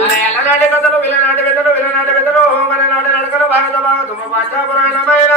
మన ఎల్లనాటి కథలు విలనాటి పెద్దలు విలనాటి పెద్దలు మన నాటి నడకలు భాగత భాగతుమ భాష పురాణమైన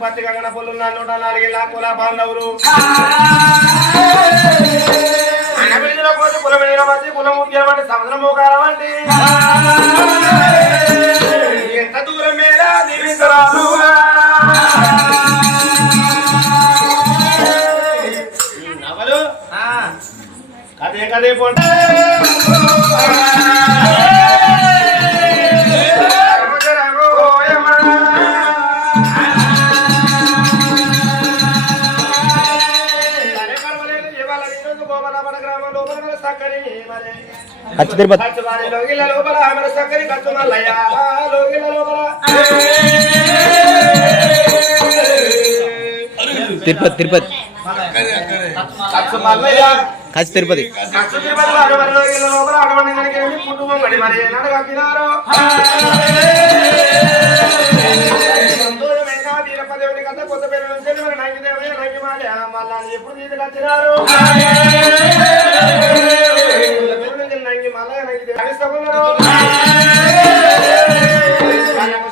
పత్తి గంగన పొల్లు 104 కుల బాంధవులు అన్నబిడ్డల కోసి కులమైన మధ్య కులం ముఖ్యమంటే సముద్రం మోకాలం అంటే ఎంత దూరం మేరా దీవించరాదు నవలు కదే కదే పోంటే తిరుపతి తిరుపతి కచ్చి తిరుపతి ఎప్పుడు తీసుకొచ్చినారు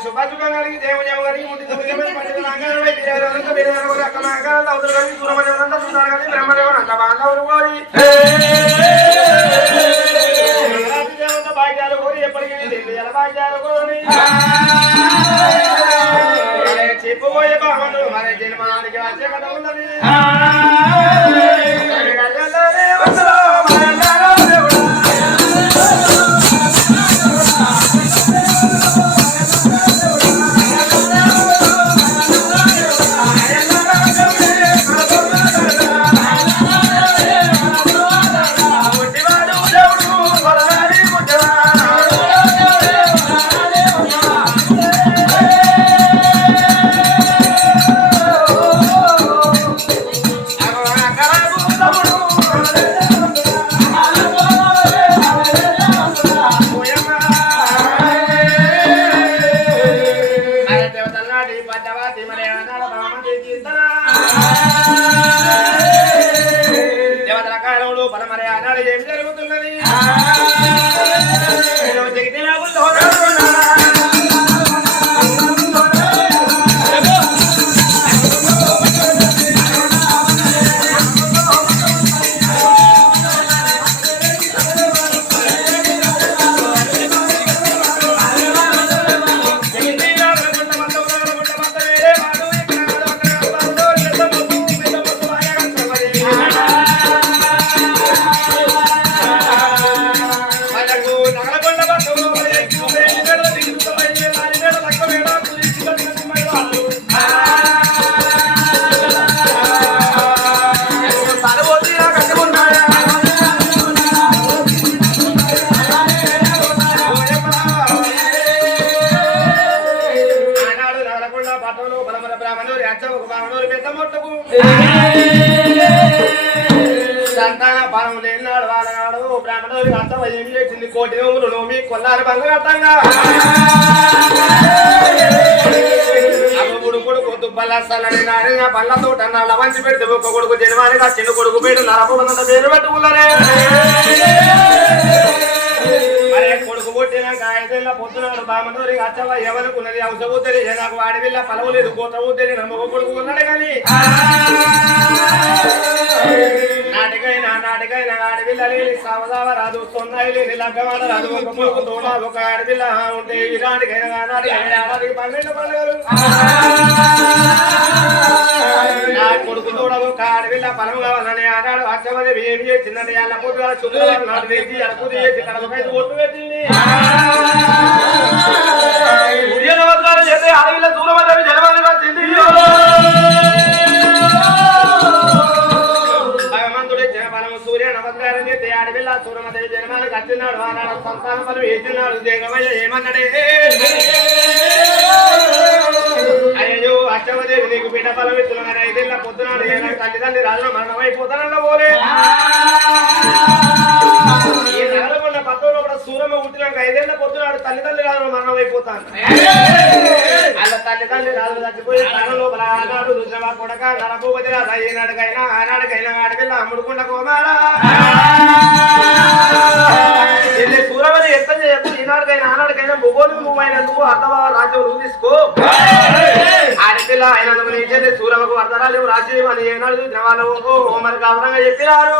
సుభాషుగా కలిగి దేవదేవ గారికి ముందు బ్రహ్మదేవుడు అంత బాంధవులు కోరి దేవత భాగ్యాలు కోరి ఎప్పటికీ ఎలా భాగ్యాలు కోరి చెప్పబోయే బాగుండు మరి జన్మానికి వచ్చే కథ ఉన్నది దేవతల కాలంలో పరమరే ఆనాడు ఏం జరుగుతున్నది పానం లేనాడు వాళ్ళనాడు బ్రాహ్మణులు అంతా ఏం చేసింది కోటి నోములు నోమి కొల్లారి బంగట్టంగా కొడుకు దుబ్బల సలని నారిన పళ్ళ తోట నల్ల వంచి పెడితే ఒక్క కొడుకు జన్మానిగా చిన్న కొడుకు పేరు నరపబంద పేరు పెట్టుకున్నారే మరే కొడుకు పుట్టినాక 5 ఏళ్ళ పొద్దునాడు బామనూరి అచ్చవ ఎవరుకున్నది అవసరవుతుంది నాకు వాడి వెళ్ళ పలవలేదు కోత ఊతేది నమ్మక కొడుకు ఉన్నాడు కానీ నాటికైనా ఆడపిల్లలు సావదావ రాదు సొన్నాయి లేని లగ్గమాడ రాదు ఒక కొడుకు తోడ ఒక ఆడపిల్ల ఉంటే ఇలాంటికైనా ఆనాటికైనా 12 పండుగలు నా కొడుకు తోడ ఒక ఆడపిల్ల పలం కావాలని ఆనాడు అచ్చవదేవి ఏమి చేసిందని అల్ల పొద్దుగా శుక్రవారం నాడు వేసి అడుపు చేసి కడపకైతే ఒట్టు పెట్టింది సూర్య నమస్కారం చేస్తే ఆడపిల్ల దూరమదేవి జలమాలిగా చెంది సూర్య నమస్కారం చేస్తే ఆడపిల్ల సూరమదేవి జన్మానికి వచ్చినాడు ఆనాడు సంతాన పనులు వేసినాడు జగమయ్య ఏమన్నాడే అయ్యో అష్టమదేవి నీకు బిడ్డ బలం ఇస్తున్నాను 5 ఏళ్ళ పొద్దునాడు తల్లిదండ్రి రాజు మరణమైపోతానన్న పోలే ఈ నగరకొండ పట్టణంలో కూడా సూరమ్మ పుట్టినాక 5 ఏళ్ళ పొద్దునాడు తల్లిదండ్రి రాజు మరణమైపోతాను అలా తల్లిదండ్రి రాజు చచ్చిపోయి తన లోపల ఆనాడు రుద్రమా కొడక నరభూపతి రాజు ఏనాడుకైనా ఆనాడుకైనా ఆడపిల్ల అమ్ముడుకుండ కోమారా సూరమని ఎత్తం చేయకు ఈనాడుకైనా ఆనాడుకైనా భూగోళి నువ్వు అయినందుకు అర్థవా రాజ్యం నువ్వు తీసుకో ఆడపిల్ల అయినందుకు నీ చేతి సూరమకు అర్థరాలు రాసి అని ఏనాడు జవాలు మరి గౌరవంగా చెప్పినారు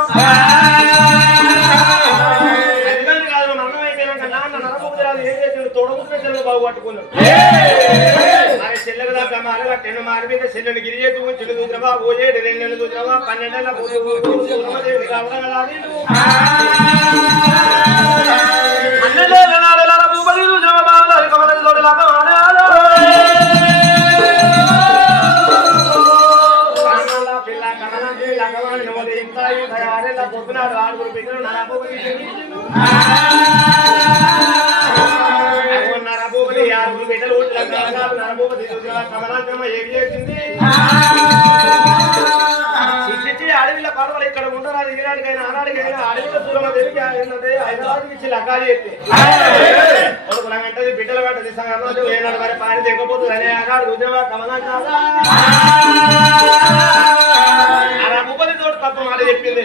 తల్లిదండ్రి కాదు మరణం అయిపోయినాక నాన్న నరభూపతి రాజు ఏం చేసిండు తొడగుతున్న చెల్లెలు బాగు పట్టుకున్నాడు మరి చెల్లెలు దాకా మారగా 10 మారి మీద చెల్లెని గిరి చేతి ఉంచుడు దూద్రమా ఓ 7 నెలలు దూద్రమా 12 ఏళ్ళ సూరమదేవిని గౌరవంగా లాగిండు 12 ఏళ్ళ నాడు నరభూపతి దూద్రమ బావలారి కమలని తోటలాగా ఆడాడు పిల్ల కమలని లగవాణి నోడి ఇంత 6 ఏళ్ళ పొద్దునాడు 6 బిడ్డలు నరభూపతి నరభూపతి 6 బిడ్డలు నరభూపతి కమలాంతమ్మ ఏం చేసింది అడవిలో పడవలు ఇక్కడ ఉండరాదు ఈనాడికైనా ఆనాడికైనా అడవిలో సూరమదేవికి ఏంటంటే హైదరాబాద్కి ఇచ్చి లగ్గాలి ఎత్తి కొడుకుల వెంటది బిడ్డల వెంటది సంగతి ఏనాడు మరి పాని తెగపోతుంది అనే ఆనాడు ఉద్యమ కమలాంటారా నరభూపతి తోటి తప్ప మాట చెప్పింది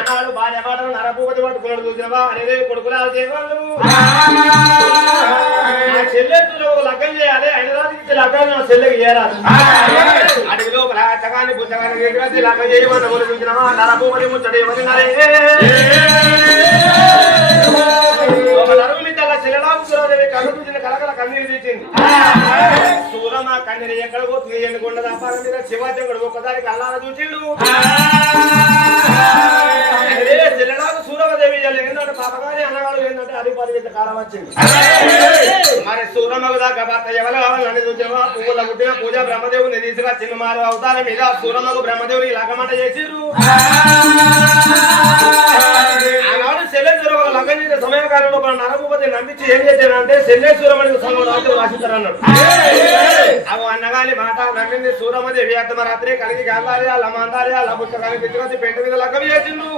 ఆనాడు భార్య పాటలు నరభూపతి పట్టుకున్నాడు చూసావా అనేది కొడుకులా దేవాళ్ళు చెల్లెలు లగ్గం చేయాలి హైదరాబాద్కి ఇచ్చి లగ్గాలు నా చెల్లెకి చేరాలి అడవిలో చగాన్ని పుస్తకాన్ని లగ్గం చేయమని కూడా చూసినావా నరభూపతి ముచ్చట ఏమని నరువులిద్దల్లా చెల్లెలాగు సూరదేవి కళ్ళు చూసిన కలకల కన్నీరు తీసింది సూరమ కన్నీరు ఎక్కడ పోతుంది ఎన్నుకొండ అపారం మీద శివాజంగుడు ఒక్కసారికి అల్లాల చూసిండు చెల్లెలాగు సూరమదేవి ఏంటంటే పాపగాని అన్నగాడు ఏంటంటే అది 10 గంటల కాలం వచ్చింది మరి సూరమ్మకు దాకా భర్త ఎవరు కావాలని చూసావా పువ్వుల పుట్టిన పూజ బ్రహ్మదేవుని తీసుగా చిన్నమారు అవతారం మీద సూరమ్మకు బ్రహ్మదేవుని లగ్గమంట చేసిరు ఆనాడు శల్లేశ్వరం లగ్గం చేసే సమయకాలంలో నరభూపతి నమ్మించి ఏం చేశానంటే శల్లేశ్వరమని రాజు రాసిస్తారన్నాడు అవి అన్నగాని మాట నమ్మింది సూరమ్మదేవి అర్ధమరాత్రి కలిగి గాలి అలా మందాలి అలా పుస్తకాన్ని తెచ్చుకొచ్చి పెంట మీద లగ్గం చేసిండు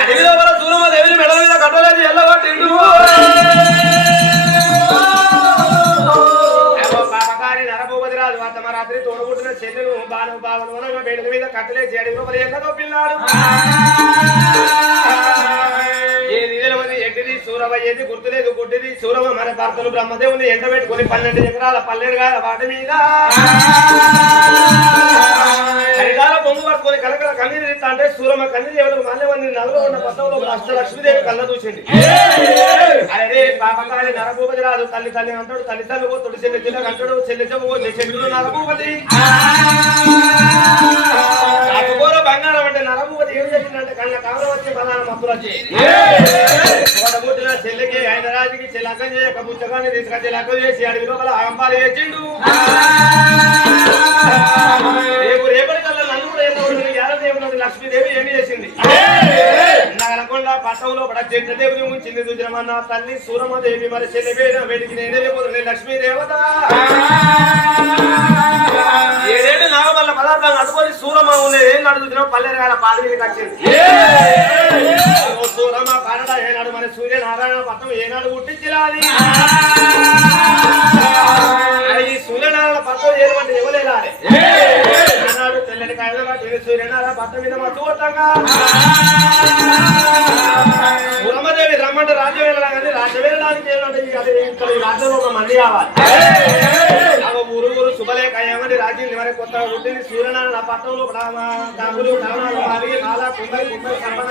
అడవిలో వల్ల సూరమ్మదేవిని మెడల మీద కట్టలేదు ఎల్లగొట్టిండు పాపకారి నరభూపతి రాజు అర్ధమరాత్రి తోడబుట్టిన చెల్లెను బాను బావను పెంట మీద కట్టలేసి అడవిలో మరి ఎల్లగో పిల్లాడు ఎడ్డిది సూరవ ఏది గుర్తులేదు గుడ్డిది సూరవ మన భర్తలు బ్రహ్మదేవుని ఎండ పెట్టుకుని 12 ఎకరాల పల్లెడుగా వాటి మీద హరికాల బొమ్మ పట్టుకొని కలకల కన్నీరు ఇస్తా అంటే సూరమ్మ కన్నీరు ఎవరు మల్లెవని నలుగురు ఉన్న పట్టణంలో అష్టలక్ష్మీదేవి కళ్ళ చూసింది అరే పాపకాలి నరభూపతి రాజు తల్లి తల్లి అంటాడు తల్లి తల్లి పోతుడు చెల్లి చెల్లి అంటాడు చెల్లి చెల్లి నరభూపతి బంగారం అంటే నరభూపతి ఏం చెప్పిందంటే కళ్ళ కాలం వచ్చి ప్రధాన మత్తులు వచ్చి చెల్లికి ఆయన రాజుకి చెల్లి అక్కం చేయక పుస్తకాన్ని తీసుకొచ్చి లెక్క చేసి అడిగి లోపల ఆంబాలు వేసిండు రేపటి కల్లా నన్ను కూడా ఏమవుతుంది లక్ష్మీదేవి ఏమి చేసింది నగలకొండ పట్టంలో పడ చెట్లదేవిని ఉంచింది దుజరమన్న తల్లి సూరమ్మదేవి మరి చెల్లి వేడికి నేనే లేకపోతుంది లక్ష్మీదేవత 7 ఏళ్ళు నాగమల్ల పదార్థాలు అడుకొని సూరమ్మ ఉండేది ఏనాడు చూసినావు పల్లె పాలు వీళ్ళకి వచ్చింది సూరమ్మ కన్నడ ఏనాడు మరి సూర్యనారాయణ పట్నం ఏనాడు పుట్టించిరాది ఈ సూర్యనారాయణ పట్నం ఏమంటే ఇవ్వలేదాలి ఏనాడు తెల్లని కాయలు సూర్యనారాయణ పట్నం మీద మర్చిపోతాగా సూరమ్మదేవి రమ్మంటే రాజ్యం వెళ్ళడానికి రాజ్యం వెళ్ళడానికి ఏమంటే ఈ రాజ్యంలో ఒక మంది కావాలి ఊరు ఊరు శుభలేఖ ఏమని రాజ్యం మరి కొత్త పుట్టింది సూర్యనారాయణ పట్నంలో డబ్బులు కరణాలు మారి నాలా కుందరి కుందరి సంబంధ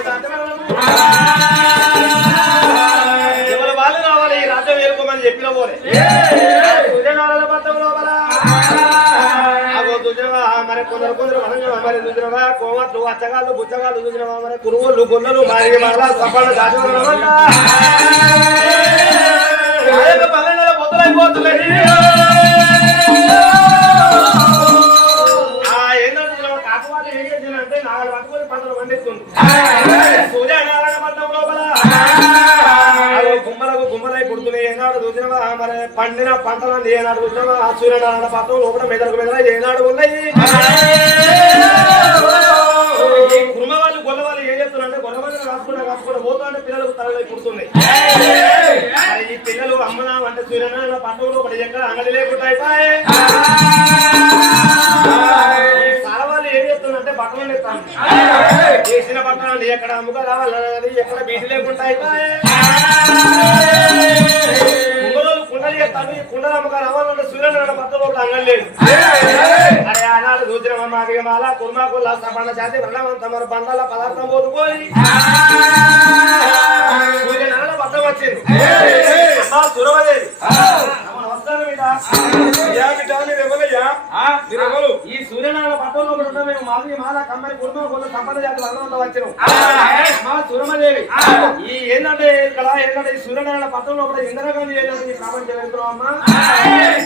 ఎవరి వాళ్ళు రావాలి ఈ రాజ్యం వేరుకోమని చెప్పిన పోలే సూర్యనారాయణ పట్నం లోపల మరి కొందరు మరి చూసినవా కోమట్లు అచ్చగాళ్ళు బుచ్చగాళ్ళు చూసినవా మరి కురువులు గొల్లలు మరి మళ్ళా సఫల దాచుకున్న పల్లె పొద్దులైపోతున్నాయి కాకువాళ్ళు ఏం చేసినంటే నాలుగు పట్టుకొని పంటలు పండిస్తుంది సూర్యనారాయణ పట్నం లోపల గుమ్మలై పుడుతున్నాయి ఏనాడు చూసినవా మరి పండిన పంటలన్నీ ఏనాడు చూసినవా ఆ సూర్యనారాయణ పట్నం లోపల మెదలకు ఏనాడు ఉన్నాయి కుర్మ వాళ్ళు గొల్ల వాళ్ళు ఏం చేస్తున్నారంటే గొల్ల వాళ్ళు కాసుకుంటా పోతుంటే పిల్లలకు తలలై పుడుతున్నాయి ఈ పిల్లలు అమ్మనా అంటే సూర్యనారాయణ పట్నం లోపల ఎక్కడ అంగడి లేకుండా అయిపోయి సాలవాళ్ళు ఏం చేస్తున్నారంటే బట్టలు ఎత్తాను చేసిన బట్టలు ఎక్కడ అమ్ముగా రావాలి ఎక్కడ బీటి లేకుండా అయిపోయి కుండలు చేస్తాను ఈ కుండలు అమ్మగా రావాలంటే సూర్యనారాయణ పట్నం లోపల అంగడి లేదు అరే ఆనాడు సూచన మాదిగమాల కుర్మాకుల సపన్న జాతి ప్రణవంత మరి బండాల పదార్థం పోతుపోయి సూర్యనారాయణ పట్నం వచ్చింది సురవదేవి ఈ సూర్యనారాయణ పట్టణంలో కూడా మేము మాదిరి మాల కమ్మరి కుర్మ సంపద జాతి వర్ణంతో వచ్చినాం మా సురమదేవి ఈ ఏంటంటే ఇక్కడ ఏంటంటే ఈ సూర్యనారాయణ పట్టణంలో కూడా ఇందిరాగాంధీ ఏంటంటే ఈ ప్రపంచం వెళ్తున్నావు అమ్మా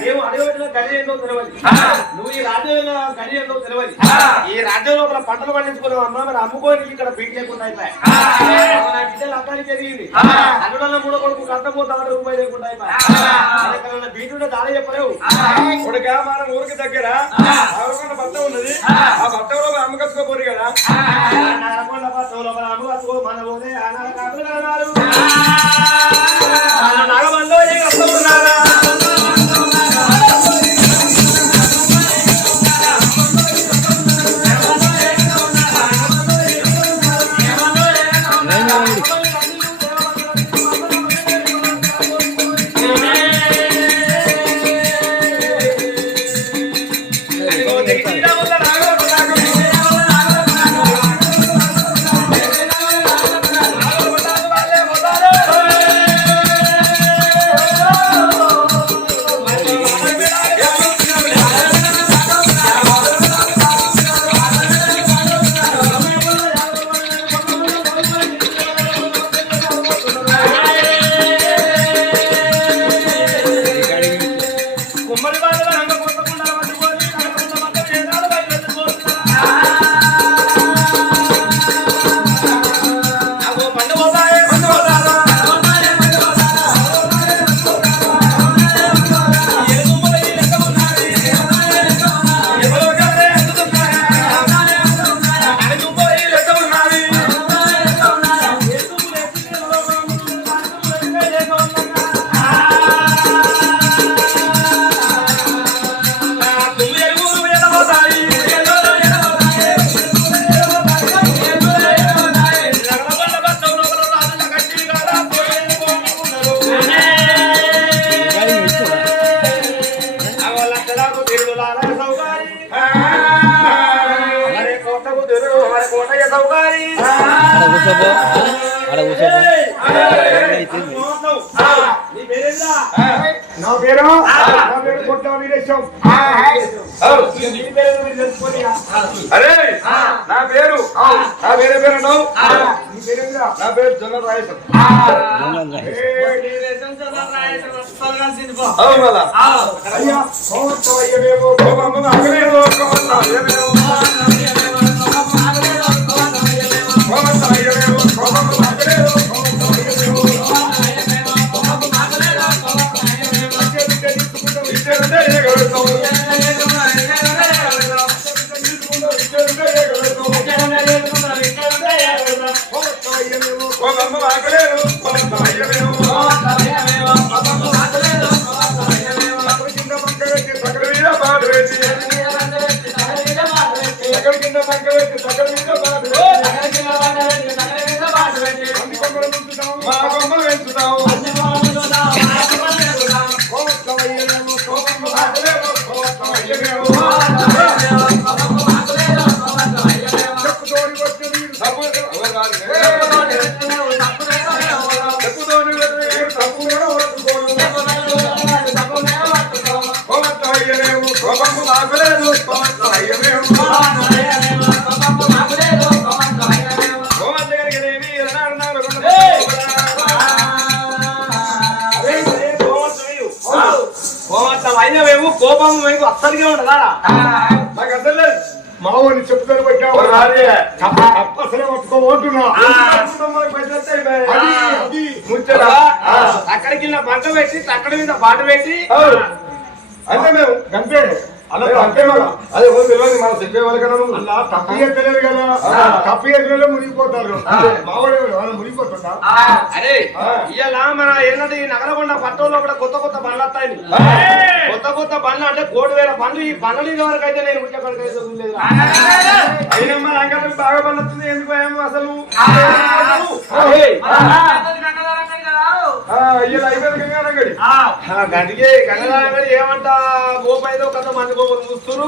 మేము అడిగిన గడి ఏందో తెలియదు నువ్వు ఈ రాజ్యంలో గడి ఏందో తెలియదు ఈ రాజ్యం లోపల పంటలు పండించుకున్నావు అమ్మా మరి అమ్ముకొని ఇక్కడ బీట్ లేకుండా అయిపోయాయి నా బిడ్డలు అర్థానికి జరిగింది అల్లుడన్న మూడో కొడుకు కట్టపోతాడు రూపాయి లేకుండా అయిపోయాయి బీటుంటే దాడి చెప్పలేవు కొడుక మన ఊరికి దగ్గర నరకొండ పట్టం ఉన్నది ఆ పట్టంలో అమ్మకచ్చుకోపోరు కదా నరకొండ పట్టం లోపల అమ్మకచ్చుకో మన పోతే ఆనాడు కాకులు కన్నారు నాగబంలో ఏ కష్టం ఉన్నారా నా పేరు కొట్ట వీరేశం. అరే నా పేరు నా పేరు జొన్న రాయసం. అయ్యా తక్కడి కింద పంక పెట్టి తక్కడి మీద బాటు పెట్టి అన్ని కొమ్మలు పెంచుతాం మా కొమ్మ పెంచుతాం కోవత్తమయ్యేమో కోపమ్మ బాటలేమో కోవత్తమయ్యేమో చెప్పుతోని వచ్చి మీరు చెప్పుతోని తప్పుగా పట్టుకోను కోవత్తమయ్యేమో కోపమ్మ బాటలేదు కోవత్తమయ్యేమో అయినవేమో కోపం వైపు అస్సలుగా ఉండదా నాకు అసలు మావని చెప్తారు పెట్టావు అసలే పట్టుకోబోతున్నా అది ముచ్చట అక్కడికి పంట పెట్టి అక్కడి మీద బాట పెట్టి అంటే మేము గంపే అలా అంతే అదే తెలియదు మనం చెప్పే వాళ్ళకన్నా అలా తప్పు ఎక్కలేదు కదా తప్పు ఎక్కలే మునిగిపోతారు మావాడు వాళ్ళు మునిగిపోతుంటా అరే ఇలా మన ఏంటంటే ఈ నగరకొండ పట్టణంలో కూడా కొత్త కొత్త బండ్లు వస్తాయి కొత్త కొత్త బండ్లు అంటే 1,000 బండ్లు ఈ బండ్లు వరకు అయితే నేను ముఖ్యపడలేదు అయినా మన అంగడికి బాగా బండ్లు వస్తుంది ఎందుకు ఏమో అసలు గడిగే గంగడి ఏమంట గోపైదో కథ మంది గోపలు చూస్తున్నారు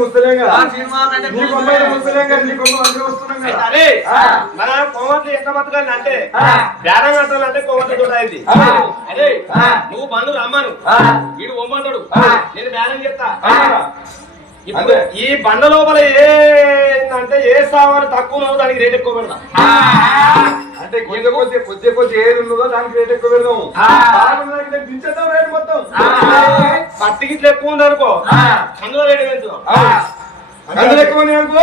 ముస్తలేం కదా నీ కొమ్మైతే ముస్తలేం కదా నీ కొమ్మ అందరూ వస్తున్నాం కదా అరే మన కోమట్లు ఎంత బతకాలి అంటే బేరం కట్టాలంటే కోమట్లు కూడా అయింది అరే నువ్వు బండ్లు రమ్మను వీడు ఒమ్మంటాడు నేను బేరం చేస్తా ఇప్పుడు ఈ బండ లోపల ఏంటంటే ఏ సామాను తక్కువ దానికి రేట్ ఎక్కువ పెడతా అంటే కొద్ది ఏది ఉన్నదో దానికి రేట్ ఎక్కువ పెడదాము దించేద్దాం రేట్ మొత్తం పత్తికి ఇట్లా ఎక్కువ ఉంది అనుకో అందులో రేటు పెంచుదాం అందులో ఎక్కువ అనుకో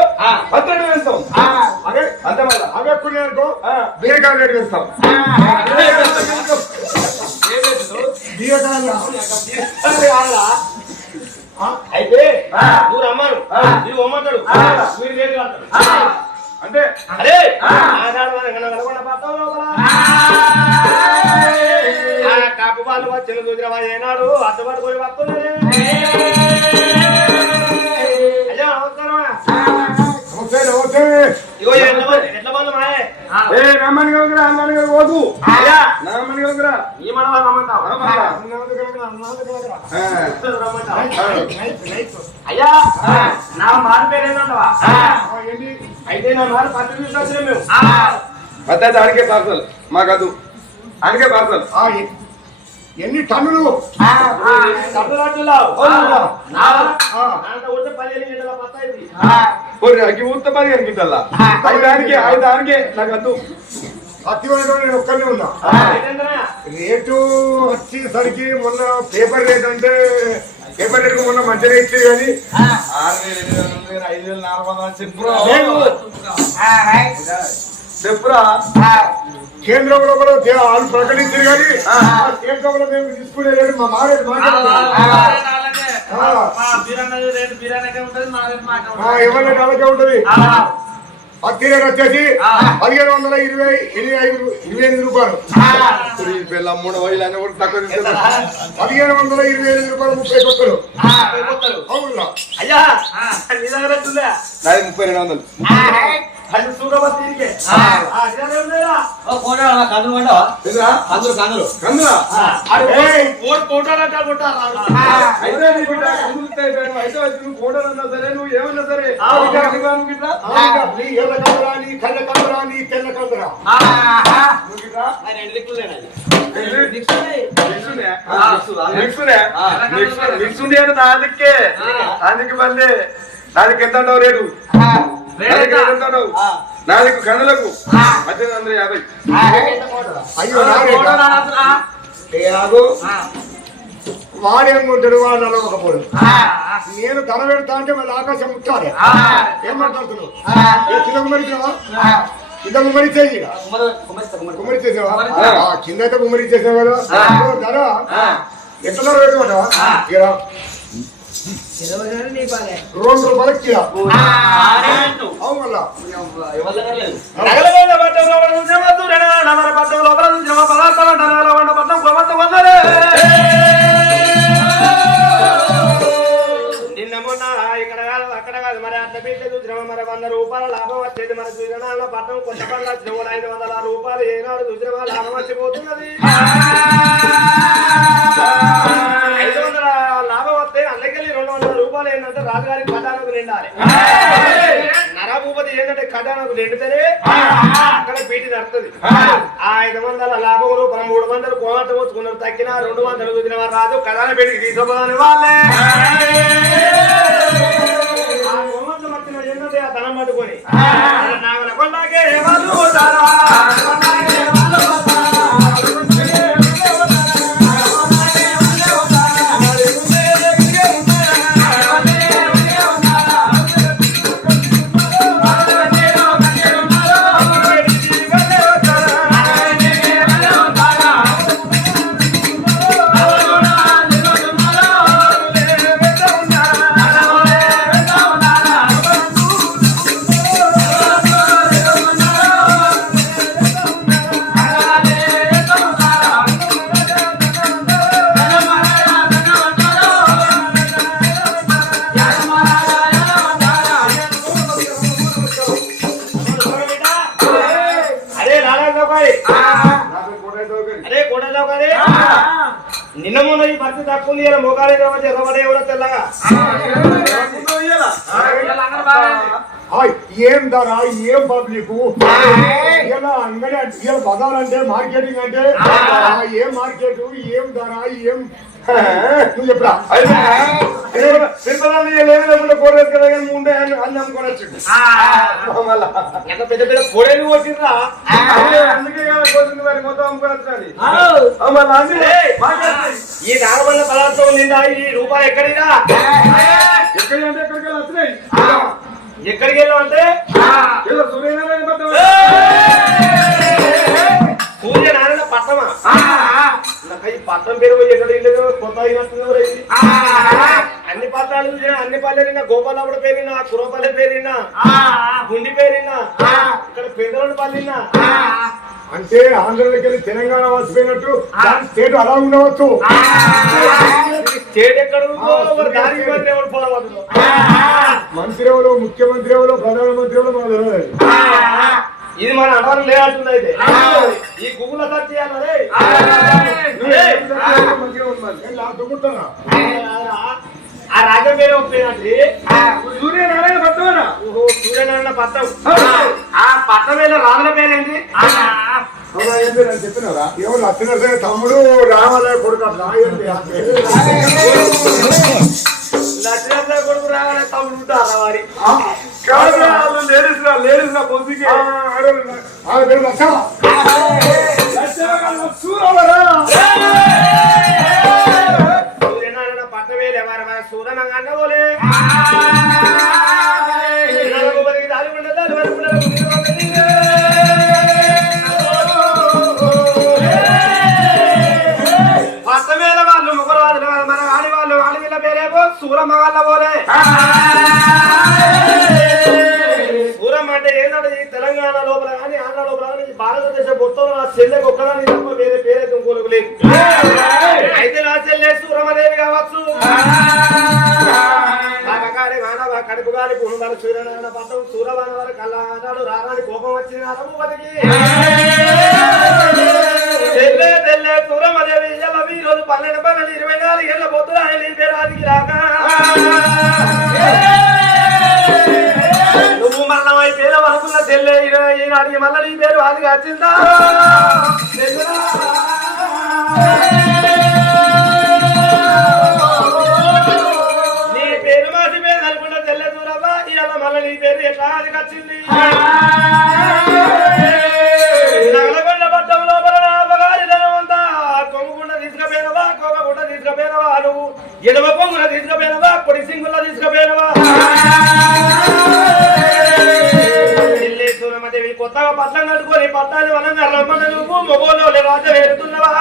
10 వేస్తాం అదే అంతే మళ్ళీ అవి ఎక్కువ అనుకో బీరకాయ రేటు వేస్తాం అయితే నువ్వు రమ్మను నువ్వు ఒమ్మంటాడు మీరు రేటు కడతాడు అంటే అరే కాపు వాళ్ళు వచ్చిన చూసినవా ఏనాడు అడ్డపడి పోయి వస్తుంది అయ్యా నమస్కారమా ఇగో ఎట్ల బండ్లు మాయే రమ్మని కలుగురా అన్నాను కదా పోదు రమ్మని కలుగురా ఈ మనం రమ్మంటావు అయ్యా నా మాట పేరు ఏంటంటవా అయితే నా మాట పత్తి తీసుకొచ్చినా మేము అదే దానికే పార్సల్ మాకదు దానికే పార్సల్ ఎన్ని టన్నులు ఊత 15 గిట్టల్లా దానికే నాకు అద్దు అతి నేను ఒక్కనే ఉన్నా రేటు వచ్చేసరికి మొన్న పేపర్ రేట్ అంటే పేపర్ రేట్ మొన్న మంచిగా ఇచ్చేది కానీ 6,400 చెప్పురా కేంద్రంలో కూడా వాళ్ళు ప్రకటించారు కానీ కేంద్రంలో మేము తీసుకునే రేటు మా మారేది ఎవరి అలాగే ఉంటది పత్తి రేట్ వచ్చేసి 1,528 రూపాయలు 1,525 రూపాయలు 30 కొత్తలు అవునా అయ్యా నీ దగ్గర 3200 అది సూరబత్తికే కోటలన్నా సరే నువ్వు ఏమన్నా సరే ఎర్ర కందరాని కళ్ళ కందరాని తెల్ల కందరా అందుకే మళ్ళీ దానికి ఎంత అంటావు రేటు నాలుగు కందులకు 1850 వాడేముంటాడు వాడు నలవకపోడు నేను ధర పెడతా అంటే మళ్ళీ ఆకాశం ముట్టాలి ఏం మాట్లాడుతున్నావు కింద కుమరిచావా కింద కుమరిచేయి కుమరిచేసావా కింద అయితే కుమరిచేసావు కదా ధర ఎట్లా ధర పెట్టుకుంటావా ₹2 కిలో అవునా అక్కడ కాదు మరి అట్లా పెట్టి చూసినామా మరి 100 రూపాయల లాభం వచ్చేది మరి చూసినా పట్టణం కొత్త పండ్ల 500 రూపాయలు ఏనాడు చూసినా లాభం వచ్చిపోతున్నది 500 లాభం వస్తే అందుకెళ్ళి 200 రూపాయలు ఏంటంటే రాజుగారి ఖజానాకు నిండాలి నరభూపతి ఏంటంటే ఖజానాకు నిండితేనే అక్కడ పీటి నడుతుంది ఆ 500 లాభంలో 300 కోమట పోసుకున్నారు తక్కిన 200 చూసిన వారు రాదు ఖజానా పెట్టి తీసుకోవాలని వాళ్ళే ఆ కోమట్లు మధ్యన ఏంటంటే ఆ ధనం పట్టుకొని నాగల కొండకే వాళ్ళు నిన్న మొన్న ఈ పరిస్థితి తక్కువ ఉంది ఇలా మోకాలు ఎర్రబడే కూడా తెల్లగా ఏం ధర ఏం పబ్లిక్ ఇలా అంగడి అంటే ఇలా బజార్ అంటే మార్కెటింగ్ అంటే ఏం మార్కెట్ ఏం ధర ఏం నువ్వు చెప్పరా లేకుండా కోరేది కదా కానీ ఉండే అన్ని అమ్ముకోవచ్చు ఎంత పెద్ద పెద్ద కోడేలు కొట్టిర్రా అందుకే కోసింది మరి మొత్తం అమ్ముకోవచ్చు ఈ నాగమల్ల పదార్థం నిండా ఈ రూపాయి ఎక్కడిరా ఎక్కడి అంటే ఎక్కడికి వచ్చినాయి ఎక్కడికి వెళ్ళామంటే సూర్యనారాయణ పట్టమా నాకు ఈ పట్టం పేరు ఎక్కడ వెళ్ళేదో కొత్త అయినట్టుంది అన్ని పట్టాలు అన్ని పల్లెలినా గోపాలపుడు పేరినా కురపల్లి పేరినా గుండి పేరినా ఇక్కడ పెద్దోడు పల్లినా అంటే ఆంధ్రలోకి వెళ్ళి తెలంగాణ వచ్చిపోయినట్టు స్టేట్ అలా ఉండవచ్చు స్టేట్ ఎక్కడ మంత్రి ఎవరు ముఖ్యమంత్రి ఎవరు ప్రధానమంత్రి ఎవరు మనకు తెలియదు ఇది మన అడవాళ్ళు లేదంటుంది అయితే ఈ గూగుల్ సర్చ్ చేయాలి దుమ్ముతున్నా ఆ రాజ్యం పేరు ఒప్పులేదండి సూర్యనారాయణ పట్టణ సూర్యనారాయణ పట్టం ఆ పట్టం మీద రాజుల పేరేంటి చెప్పినారా ఎవరు లక్ష్మీ తమ్ముడు రావాలే కొడుకు లక్ష్మీ కొడుకు రావాలే తమ్ముడు ఉంటారా వారి లేడీస్ నా పొద్దుకి సూర్యనారాయణ పట్టవేలు ఎవరు సూర్యనంగా పోలే దారి ఉండదు పట్టవేల వాళ్ళు ముగ్గురు వాళ్ళు మన ఆడి వాళ్ళు ఆడి వీళ్ళ పేరేమో సూరమ్మ వాళ్ళ పోలే సూరమ్మ అంటే ఏంటంటే ఈ తెలంగాణ లోపల కానీ ఆంధ్ర లోపల కానీ భారతదేశం మొత్తం నా చెల్లెకి ఒక్కదాని తప్ప వేరే పేరైతే ఇంకోలకు లేదు అయితే నా చెల్లె సూరమ్మదేవి కావచ్చు కడుపు గాలి పుణుగాలు సూర్యనారాయణ పట్టం సూరవాన వారి కల్లా అన్నాడు రారాని కోపం వచ్చింది అరముపతికి తెల్లే తెల్లే సూరమ్మదేవి ఈ రోజు 12 24 ఏళ్ళ పొద్దున నీ పేరు ఆదికి రాక నువ్వు మరణమై పేరు అనుకున్న తెల్లే ఈనాడికి మళ్ళీ నీ పేరు ఆదికి వచ్చిందా నీ పేరు మాసి పేరు అనుకున్న తెల్ల దూరమ్మా ఇవాళ మళ్ళీ నీ పేరు ఎట్లా ఆదికి వచ్చింది నగలగొండ పట్టం లోపల కొమ్ముగుండ తీసుకుపోయినవా కోమగుండ తీసుకుపోయినవా నువ్వు ఎడమ పొంగున తీసుకుపోయినవా పొడి సింగుల తీసుకుపోయినవా సూరమ్మదేవి కొత్తగా పట్టం కట్టుకొని పట్టాన్ని వనంగా రమ్మని నువ్వు మొగోలో రాజ వేరుతున్నవా